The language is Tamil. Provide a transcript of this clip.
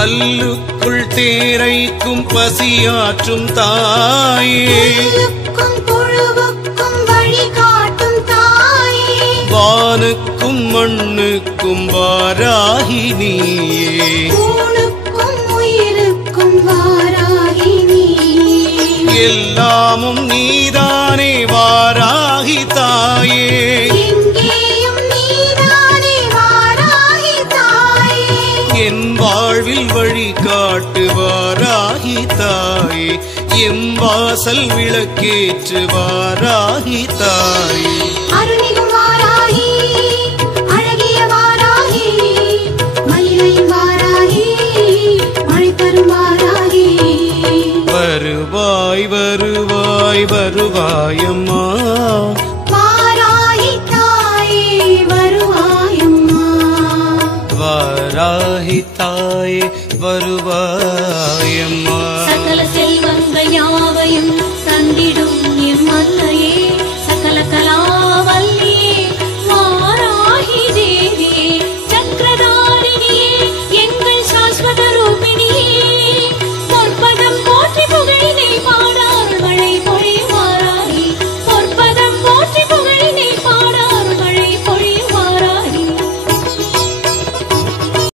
கல்லுக்குள் தேரைக்கும் பசியாற்றும் தாயே புழுவுக்கும் வழி காட்டும் தாயே வானுக்கும் மண்ணுக்கும் வாராகி நீயே ஊனுக்கும் உயிருக்கும் வாராகி நீயே எல்லாமும் நீதானே வாராகி தாயே எங்கேயும் நீதானே வாராகி தாயே என் வாழ்வில் வழி காட்டு வாராகி தாயே எம் வாசல் விளக்கேற்று வாராகி தாயே அருள்மிகு வாராகி அழகிய வாராகி மயிலை வாராகி மழை தரும் வாராகி வருவாய் வருவாய் வருவாயம்மா வாராகி தாயே வருவாயம்மா வாராகி தாயே வருவாயம்மா சகல